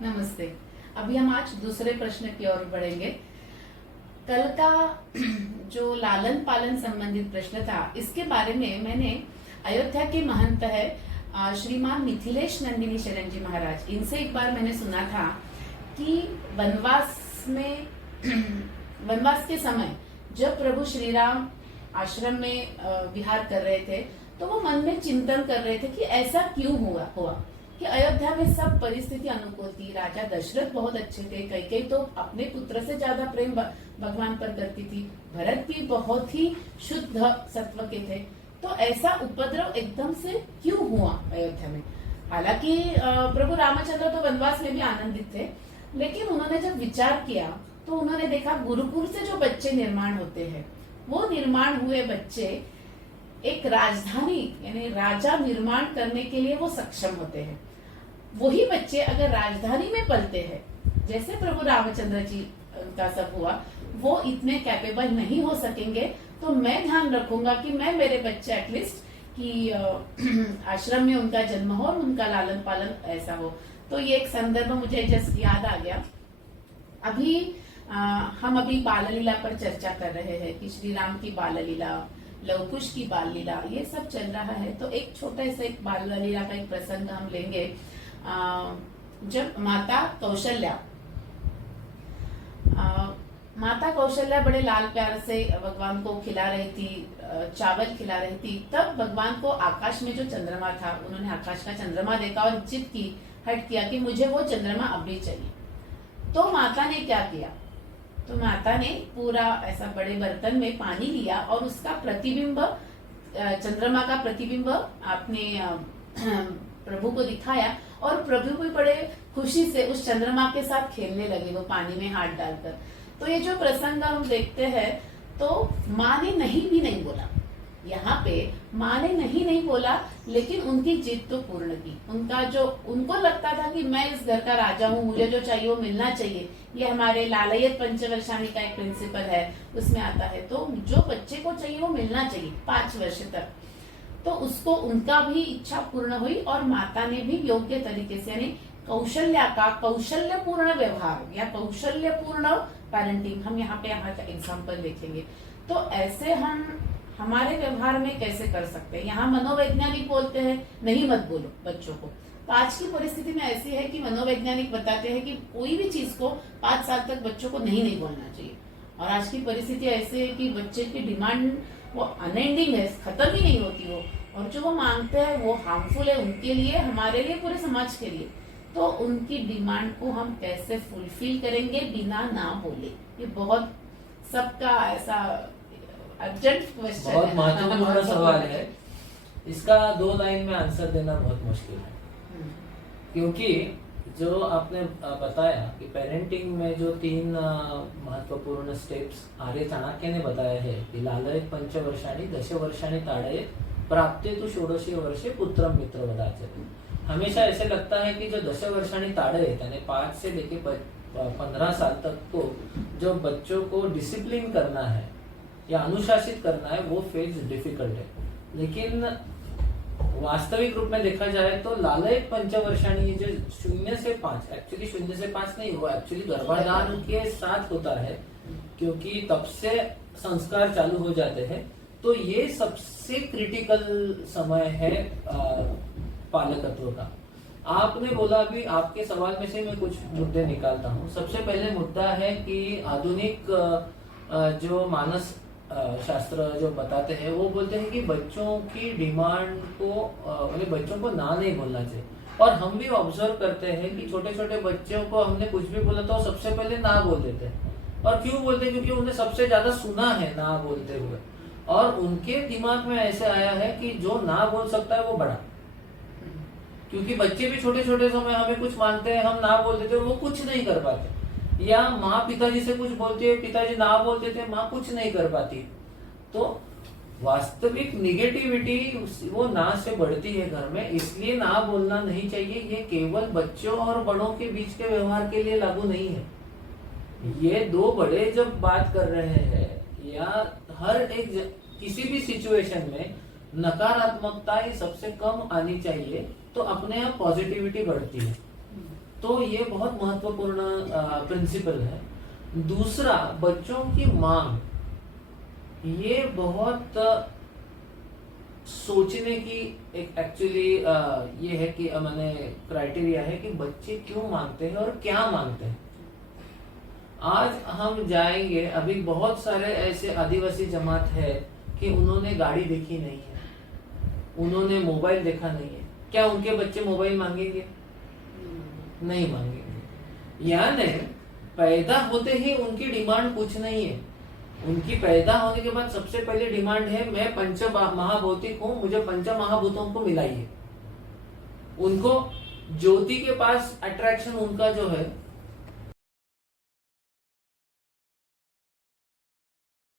नमस्ते। अभी हम आज दूसरे प्रश्न की ओर बढ़ेंगे। कल का जो लालन पालन संबंधित प्रश्न था, इसके बारे में मैंने अयोध्या के महंत है श्रीमान मिथिलेश नंदिनी शरण जी महाराज, इनसे एक बार मैंने सुना था कि वनवास के समय जब प्रभु श्री राम आश्रम में विहार कर रहे थे, तो वो मन में चिंतन कर रहे थे कि ऐसा क्यों हुआ कि अयोध्या में सब परिस्थिति अनुकूल थी। राजा दशरथ बहुत अच्छे थे, कैकेयी तो अपने पुत्र से ज्यादा प्रेम भगवान पर करती थी, भरत भी बहुत ही शुद्ध सत्व के थे। तो ऐसा उपद्रव एकदम से क्यों हुआ अयोध्या में? हालांकि प्रभु रामचंद्र तो वनवास में भी आनंदित थे, लेकिन उन्होंने जब विचार किया तो उन्होंने देखा गुरुकुल से जो बच्चे निर्माण होते हैं, वो निर्माण हुए बच्चे एक राजधानी यानी राजा निर्माण करने के लिए वो सक्षम होते हैं। वही बच्चे अगर राजधानी में पलते हैं, जैसे प्रभु रामचंद्र जी का सब हुआ, वो इतने कैपेबल नहीं हो सकेंगे। तो मैं ध्यान रखूंगा कि मैं मेरे बच्चे एटलीस्ट कि आश्रम में उनका जन्म हो और उनका लालन पालन ऐसा हो। तो ये एक संदर्भ मुझे जस्ट याद आ गया। हम अभी बाल लीला पर चर्चा कर रहे हैं कि श्री राम की बाल लीला, लवकुश की बाल लीला, ये सब चल रहा है। तो एक छोटा सा एक बाल लीला का एक प्रसंग हम लेंगे। जब माता कौशल्या बड़े लाल प्यार से भगवान को खिला रही थी, चावल खिला रही थी, तब भगवान को आकाश में जो चंद्रमा था, उन्होंने आकाश का चंद्रमा देखा और जिद की, हट किया कि मुझे वो चंद्रमा अभी चाहिए। तो माता ने क्या किया? तो माता ने पूरा ऐसा बड़े बर्तन में पानी लिया और उसका प्रतिबिंब, चंद्रमा का प्रतिबिंब अपने प्रभु को दिखाया और प्रभु भी बड़े खुशी से उस चंद्रमा के साथ खेलने लगे, वो पानी में हाथ डालकर। तो ये जो प्रसंग हम देखते हैं, तो माँ ने नहीं बोला, यहाँ पे माँ ने नहीं बोला, लेकिन उनकी जिद तो पूर्ण की। उनको लगता था कि मैं इस घर का राजा हूँ, मुझे जो चाहिए वो मिलना चाहिए। ये हमारे लालयत पंचवर्षाणी का एक प्रिंसिपल है, उसमें आता है। तो जो बच्चे को चाहिए वो मिलना चाहिए 5 वर्ष तक। तो उसको उनका भी इच्छा पूर्ण हुई और माता ने भी योग्य तरीके से, यानी कौशल्या का कौशल्यपूर्ण व्यवहार या कौशल्यपूर्ण पेरेंटिंग, हम यहाँ का एग्जाम्पल देखेंगे। तो ऐसे हम हमारे व्यवहार में कैसे कर सकते हैं? यहाँ मनोवैज्ञानिक बोलते हैं नहीं मत बोलो बच्चों को। तो आज की परिस्थिति में ऐसी है कि मनोवैज्ञानिक बताते हैं कि कोई भी चीज को 5 साल तक बच्चों को नहीं बोलना चाहिए। और आज की परिस्थिति ऐसी है कि बच्चे की डिमांड वो अनएंडिंग है, खत्म ही नहीं होती वो, और जो वो मांगते हैं वो हार्मफुल है उनके लिए, हमारे लिए, पूरे समाज के लिए। तो उनकी डिमांड को हम कैसे फुलफिल करेंगे बिना ना बोले? ये बहुत सबका ऐसा अर्जेंट क्वेश्चन है, बहुत महत्वपूर्ण सवाल है। इसका 2 लाइन में आंसर देना बहुत मुश्किल है, क्योंकि जो आपने बताया कि पेरेंटिंग में जो 3 महत्वपूर्ण स्टेप्स आर्य चाणक्य ने बताया है कि लालयत पंचवर्षाणी दशवर्षाणी ताडयेत प्राप्ते तो षोडशी वर्षे पुत्रम मित्र वदाचते। हमेशा ऐसे लगता है कि जो 10 वर्षाणी ताडयेत यानी 5 से लेके 15 साल तक को जो बच्चों को डिसिप्लिन करना है या अनुशासित करना है, वो फेज डिफिकल्ट है। लेकिन वास्तविक रूप में देखा जाए तो लालयत पंचवर्षाणी जो 0 से 5, एक्चुअली 0 से 5 नहीं, वो एक्चुअली गर्भाधान के साथ होता है, क्योंकि तब से संस्कार चालू हो जाते हैं। तो ये सबसे क्रिटिकल समय है पालकत्व का। आपने बोला, भी आपके सवाल में से मैं कुछ मुद्दे निकालता हूँ। सबसे पहले मुद्दा है कि आधुनिक जो मानस शास्त्र जो बताते हैं, वो बोलते हैं कि बच्चों की डिमांड को मतलब बच्चों को ना नहीं बोलना चाहिए। और हम भी ऑब्जर्व करते हैं कि छोटे छोटे बच्चों को हमने कुछ भी बोला तो सबसे पहले ना बोल देते हैं। और क्यों बोलते हैं? क्योंकि उन्हें सबसे ज्यादा सुना है ना बोलते हुए, और उनके दिमाग में ऐसे आया है कि जो ना बोल सकता है वो बड़ा। क्योंकि बच्चे भी छोटे छोटे समय हमें कुछ मानते हैं, हम ना बोल देते, वो कुछ नहीं कर पाते। या माँ पिताजी से कुछ बोलती है, पिताजी ना बोलते थे, माँ कुछ नहीं कर पाती। तो वास्तविक निगेटिविटी वो ना से बढ़ती है घर में, इसलिए ना बोलना नहीं चाहिए। ये केवल बच्चों और बड़ों के बीच के व्यवहार के लिए लागू नहीं है। ये 2 बड़े जब बात कर रहे हैं या हर एक किसी भी सिचुएशन में नकारात्मकता ही सबसे कम आनी चाहिए, तो अपने आप पॉजिटिविटी बढ़ती है। तो ये बहुत महत्वपूर्ण प्रिंसिपल है। दूसरा, बच्चों की मांग, ये बहुत सोचने की एक एक्चुअली ये है कि मैंने क्राइटेरिया है कि बच्चे क्यों मांगते हैं और क्या मांगते हैं। आज हम जाएंगे, अभी बहुत सारे ऐसे आदिवासी जमात है कि उन्होंने गाड़ी देखी नहीं है, उन्होंने मोबाइल देखा नहीं है, क्या उनके बच्चे मोबाइल मांगेंगे? नहीं मांगेंगे। यानी पैदा होते ही उनकी डिमांड कुछ नहीं है। उनकी पैदा होने के बाद सबसे पहले डिमांड है, मैं पंच महाभौतिक हूं, मुझे पंच महाभूतों को मिलाइए। उनको ज्योति के पास अट्रैक्शन उनका जो है